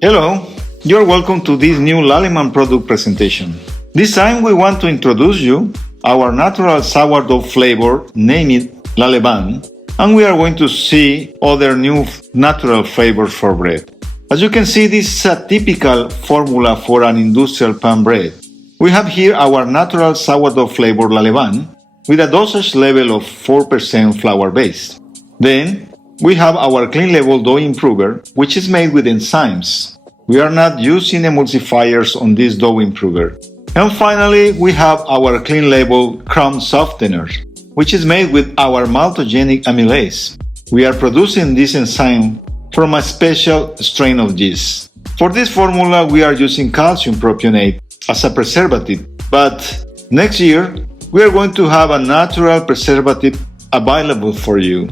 Hello, you're welcome to this new Lallemand product presentation. This time we want to introduce you our natural sourdough flavor named Lallemand, and we are going to see other new natural flavors for bread. As you can see, this is a typical formula for an industrial pan bread. We have here our natural sourdough flavor Lallemand with a dosage level of 4% flour base. Then we have our clean label dough improver, which is made with enzymes. We are not using emulsifiers on this dough improver. And finally, we have our clean label crumb softener, which is made with our maltogenic amylase. We are producing this enzyme from a special strain of yeast. For this formula, we are using calcium propionate as a preservative, but next year, we are going to have a natural preservative available for you.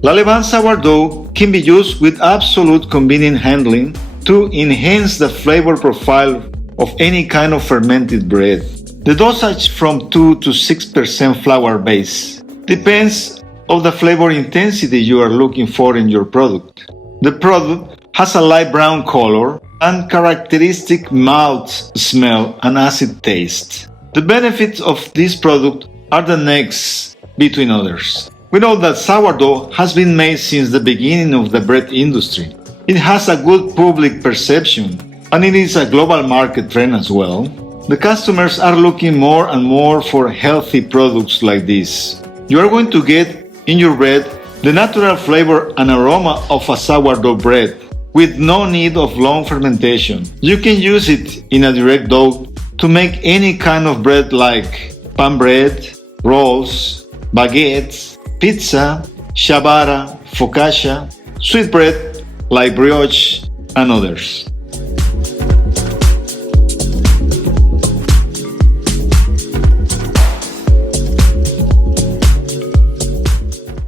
Lallemand sourdough can be used with absolute convenient handling to enhance the flavor profile of any kind of fermented bread. The dosage from 2 to 6% flour base depends on the flavor intensity you are looking for in your product. The product has a light brown color and characteristic mouth smell and acid taste. The benefits of this product are the next between others. We know that sourdough has been made since the beginning of the bread industry. It has a good public perception, and it is a global market trend as well. The customers are looking more and more for healthy products like this. You are going to get in your bread the natural flavor and aroma of a sourdough bread with no need of long fermentation. You can use it in a direct dough to make any kind of bread like pan bread, rolls, baguettes, pizza, ciabatta, focaccia, sweet bread like brioche, and others.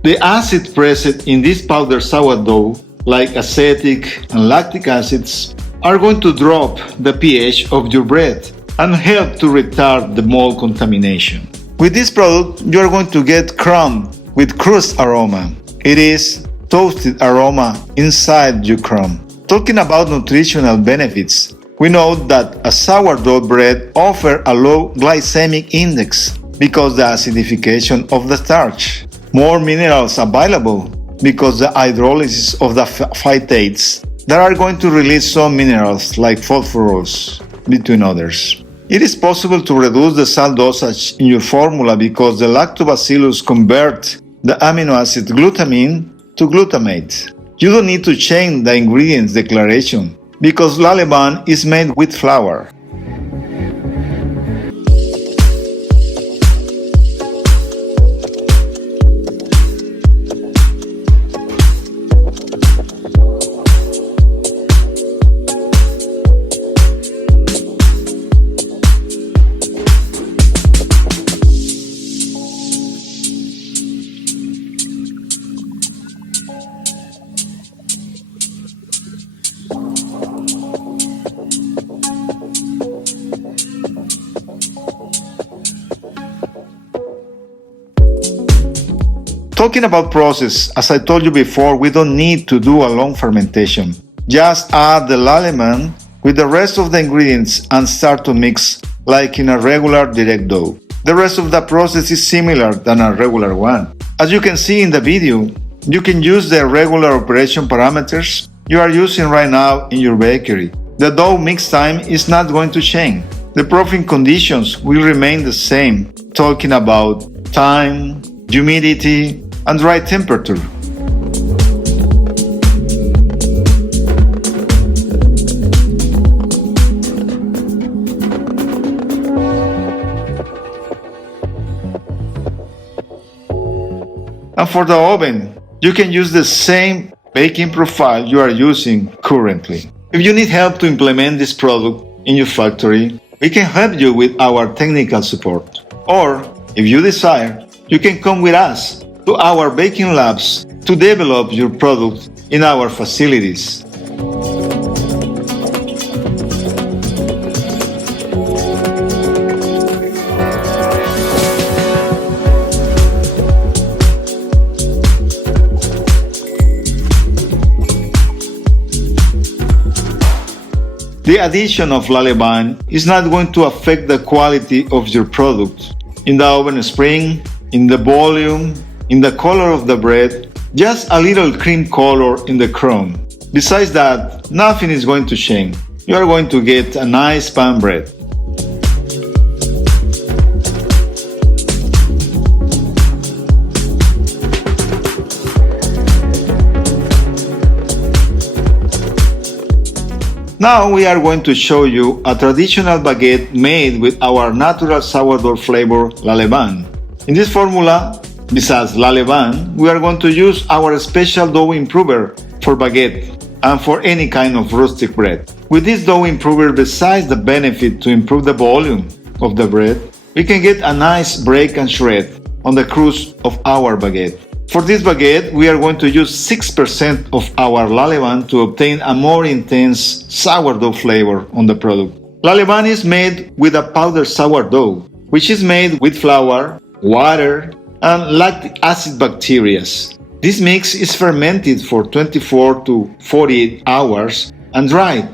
The acid present in this powdered sourdough, like acetic and lactic acids, are going to drop the pH of your bread and help to retard the mold contamination. With this product, you are going to get crumb with crust aroma. It is toasted aroma inside your crumb. Talking about nutritional benefits, we know that a sourdough bread offers a low glycemic index because the acidification of the starch. More minerals available because the hydrolysis of the phytates that are going to release some minerals like phosphorus, between others. It is possible to reduce the salt dosage in your formula because the lactobacillus convert the amino acid glutamine to glutamate. You don't need to change the ingredients declaration because Lallemand is made with flour. Talking about process, as I told you before, we don't need to do a long fermentation. Just add the Lallemand with the rest of the ingredients and start to mix like in a regular direct dough. The rest of the process is similar than a regular one. As you can see in the video, you can use the regular operation parameters you are using right now in your bakery. The dough mix time is not going to change. The proofing conditions will remain the same, talking about time, humidity, and right temperature. And for the oven, you can use the same baking profile you are using currently. If you need help to implement this product in your factory, we can help you with our technical support. Or, if you desire, you can come with us to our baking labs to develop your product in our facilities. The addition of Lallemand is not going to affect the quality of your product. In the oven spring, in the volume, in the color of the bread, just a little cream color in the crumb. Besides that, nothing is going to change. You are going to get a nice pan bread. Now we are going to show you a traditional baguette made with our natural sourdough flavor Lallemand. In this formula, besides Lallemand, we are going to use our special dough improver for baguette and for any kind of rustic bread. With this dough improver, besides the benefit to improve the volume of the bread, we can get a nice break and shred on the crust of our baguette. For this baguette, we are going to use 6% of our Lallemand to obtain a more intense sourdough flavor on the product. Lallemand is made with a powdered sourdough, which is made with flour, water, and lactic acid bacteria. This mix is fermented for 24 to 48 hours and dried.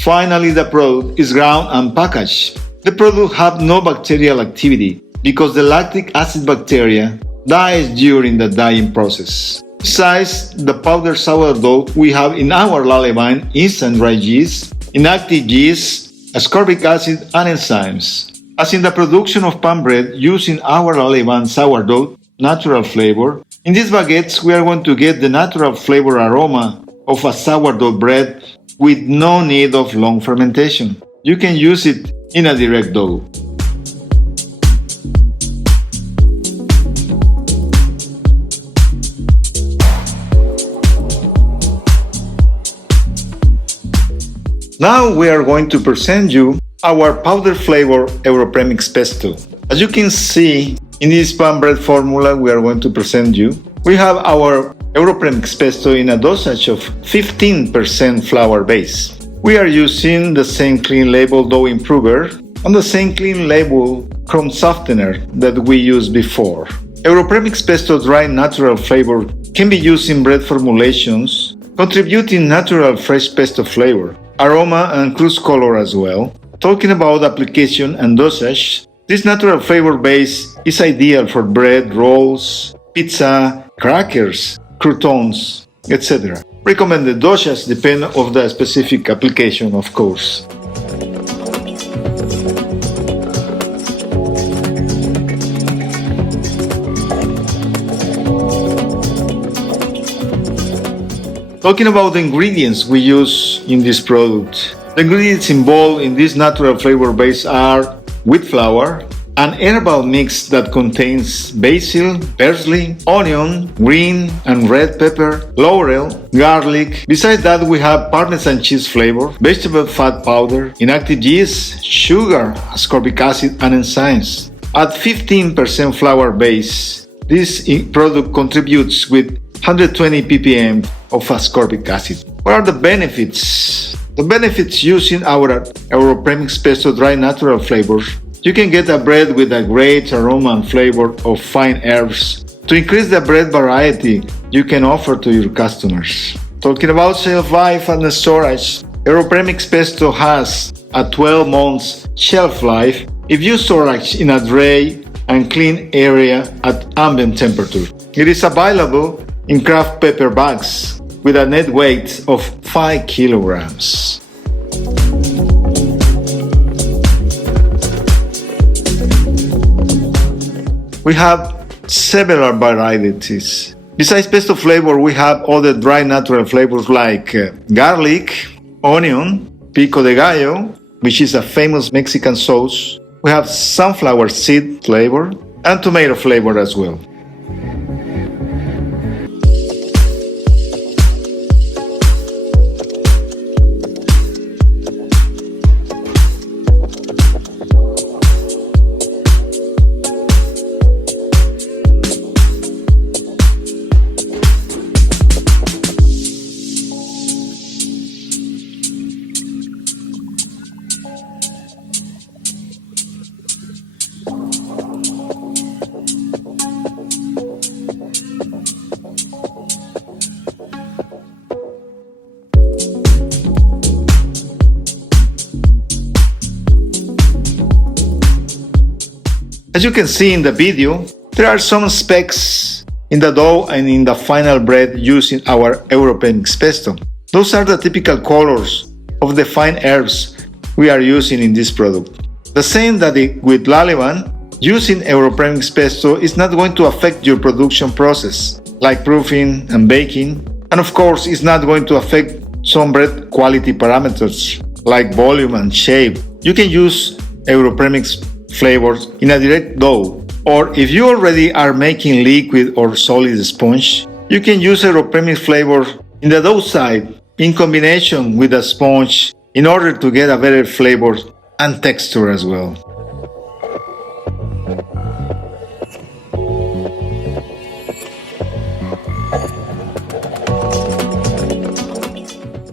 Finally, the product is ground and packaged. The product has no bacterial activity because the lactic acid bacteria dies during the dyeing process. Besides the powdered sourdough, we have in our Lallemand instant dry yeast, inactive yeast, ascorbic acid, and enzymes. As in the production of pan bread using our Lallemand sourdough natural flavor, in these baguettes we are going to get the natural flavor aroma of a sourdough bread with no need of long fermentation. You can use it in a direct dough. Now we are going to present you our powder flavor Europremix pesto. As you can see in this pan bread formula we are going to present you, we have our Europremix pesto in a dosage of 15% flour base. We are using the same clean label dough improver and the same clean label crumb softener that we used before. Europremix pesto dry natural flavor can be used in bread formulations, contributing natural fresh pesto flavor, aroma and crust color as well. Talking about application and dosage, this natural flavor base is ideal for bread, rolls, pizza, crackers, croutons, etc. Recommended dosage depend on the specific application, of course. Talking about the ingredients we use in this product, the ingredients involved in this natural flavor base are wheat flour, an herbal mix that contains basil, parsley, onion, green and red pepper, laurel, garlic. Besides that, we have Parmesan cheese flavor, vegetable fat powder, inactive yeast, sugar, ascorbic acid, and enzymes. At 15% flour base, this product contributes with 120 ppm of ascorbic acid. What are the benefits? The benefits using our Europremix pesto dry natural flavors. You can get a bread with a great aroma and flavor of fine herbs to increase the bread variety you can offer to your customers. Talking about shelf life and storage, Europremix pesto has a 12 months shelf life if you store it in a dry and clean area at ambient temperature. It is available in craft paper bags with a net weight of 5 kilograms. We have several varieties. Besides pesto flavor, we have other dry natural flavors like garlic, onion, pico de gallo, which is a famous Mexican sauce. We have sunflower seed flavor and tomato flavor as well. As you can see in the video, there are some specks in the dough and in the final bread used in our Europremix pesto. Those are the typical colors of the fine herbs we are using in this product. The same that with Lallemand, using Europremix pesto is not going to affect your production process, like proofing and baking, and of course it's not going to affect some bread quality parameters like volume and shape. You can use Europremix flavors in a direct dough, or if you already are making liquid or solid sponge, you can use Europremix flavor in the dough side in combination with the sponge in order to get a better flavor and texture as well.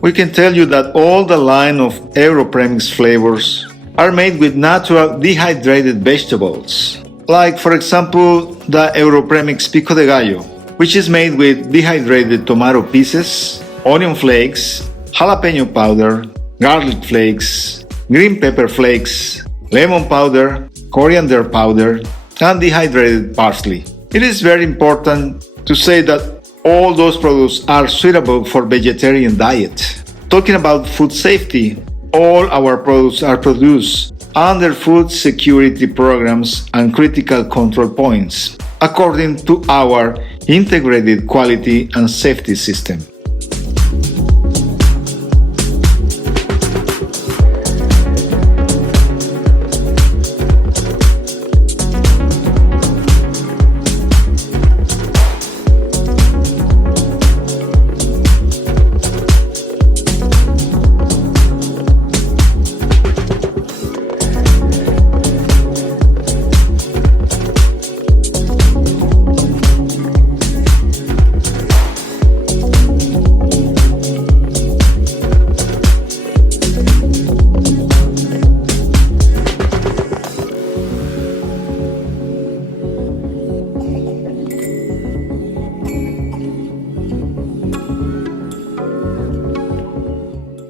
We can tell you that all the line of Europremix flavors are made with natural dehydrated vegetables, like for example the Europremix Pico de Gallo, which is made with dehydrated tomato pieces, onion flakes, jalapeno powder, garlic flakes, green pepper flakes, lemon powder, coriander powder, and dehydrated parsley. It is very important to say that all those products are suitable for vegetarian diet. Talking about food safety, all our products are produced under food security programs and critical control points, according to our integrated quality and safety system.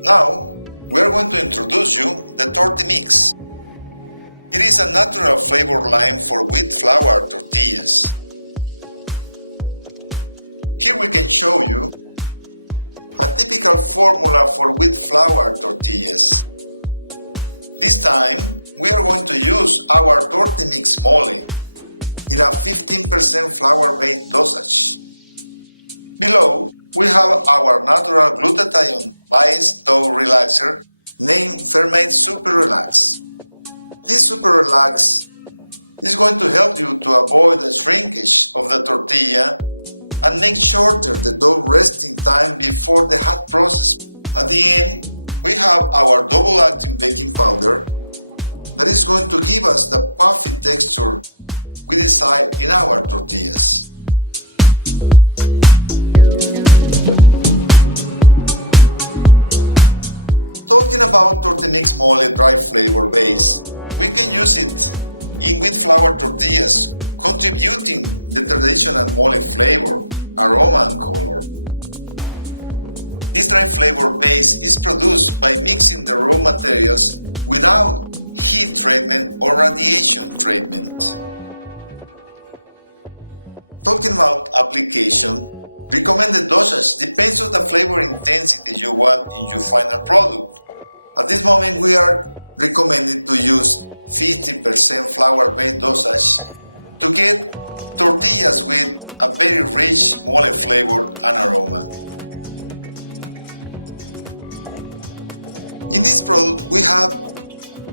Now, we are going to introduce you the torti mix. It is a natural flavor line for wheat flour tortillas. Here we can show you a typical formula for wheat flour tortillas. This time, we are going to use our torti mix mole in a 15% flour-based dosage. Below, we have our natural glutathione-based dough relaxer named Fermate Super Relax. This Super Relax is going to help you to avoid the shrinkage of the tortilla and make shorter the dough resting time before the hot process. At the end, we have our double-acting baking powder that is going to give us the puffy texture we desire in our tortillas. Talking about torti mix mole dry flavor base, we can use it in wheat flour tortillas, contributing the traditional mole flavor, aroma and color. This dry flavor base is produced by mixing the raw materials without heat treatment or radiation treatment. Talking about application, recommended dosage depends on the flavor intensity you want in your final product. At this moment, we are recommended to use 50% flour-based dosage to get tortillas with a very rich mole flavor and aroma. In this product, we have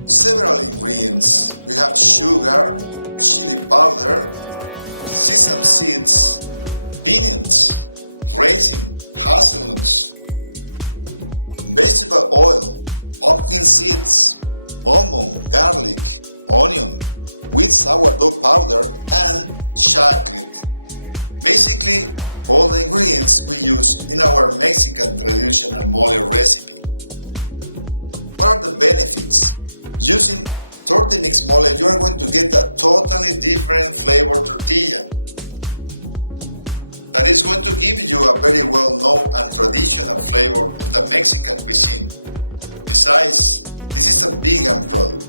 several ingredients. We have sugar, chili powder, sesame seeds, peanuts, raisin, hazelnuts, vegetable oil, pumpkin seeds, almond, garlic, onion, wheat sourdough powder, and chocolate. Basically, all the ingredients we use in our Mexican traditional mole recipe. What are the benefits? Using torti mix mole, you are going to get a totally different flavor tortilla that is going to give you a very well-known and traditional flavor of the Mexican cuisine. Besides, this is a vegan product.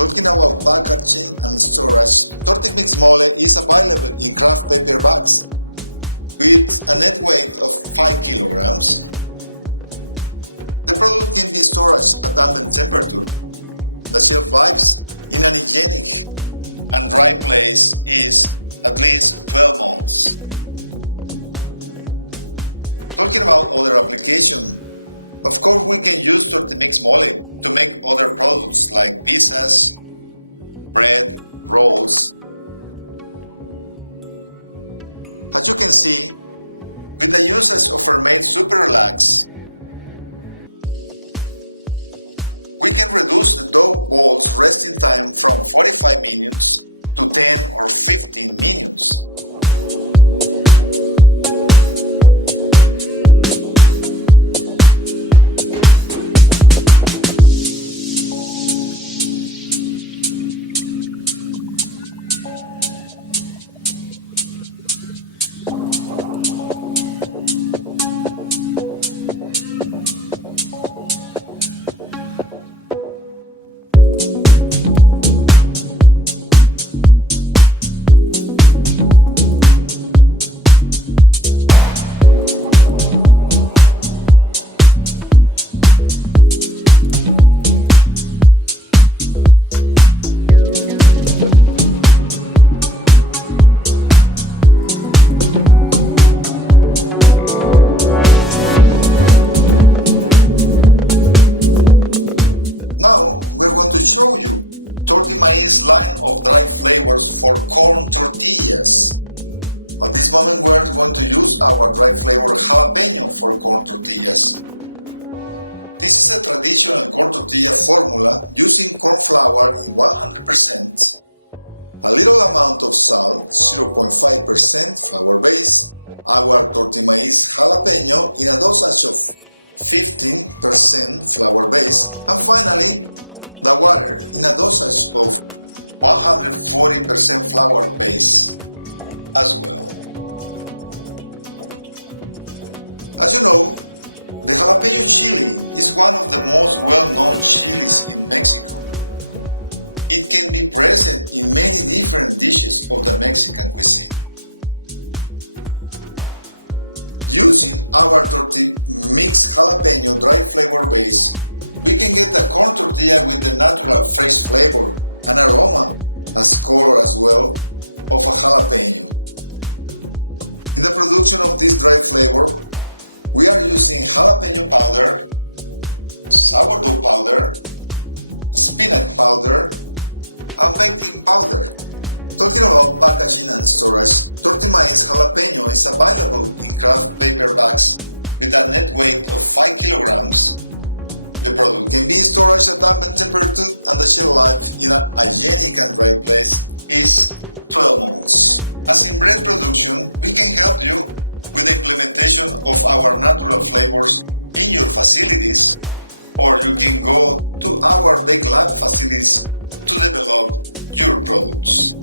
Talking about packaging and storage, Torti Mix Mole is available in craft paper bags with a net weight of 5 kilograms. The product can be stored at ambient temperature. The shelf life in an hygienic and dry place is at least 12 months. Talking about other applications, of course we can use Torti Mix Mole to make other products like pizzas, bread, rolls. As you can see, with the usage of fermented super relax, we can reduce the dough ball's resting time from 45 minutes to 10 or 15 minutes. Now we're going to show you Torti Maiz line of dry flavors for corn tortillas. At this moment we're going to use our dry flavor jalapeno for corn tortillas. This is a traditional corn tortilla formula using corn flour in 100%, a little amount of salt, 0.5% flour base, our Torti Maiz jalapeno in a dosage of 15% flour base, and finally the water in a dosage of 140% flour base as well. As you know, the jalapeno chili is one of the most well-known chilies in Mexico. It can be present in many different dishes of the Mexican cuisine. Using our Torti Mix jalapeno dry flavor base, we can get a corn tortilla with the natural fresh flavor and aroma as color as well of a jalapeno. In the production of this dry flavor, we are using jalapeno powder, sourdough powder, spinach powder, and baking powder. Talking about packaging and storage, Torti Maiz jalapeno is available in craft paper bags with a net weight of 5 kilograms. The product can be stored at ambient temperature and the shelf life in a hygienic and dry place is 12 months. As in bread production, we can help you with the implementation of our natural flavors in your facilities, or you can go to our big lab facilities to develop your products.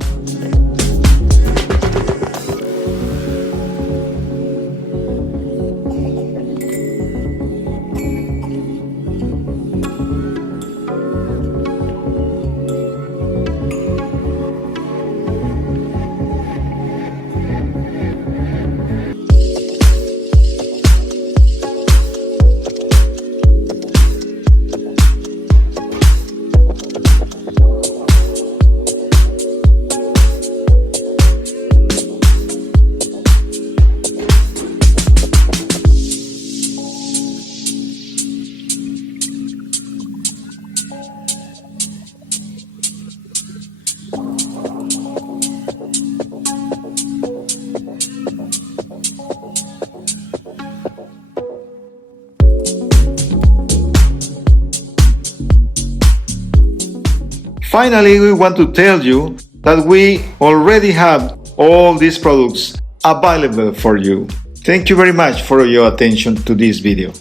Finally, we want to tell you that we already have all these products available for you. Thank you very much for your attention to this video.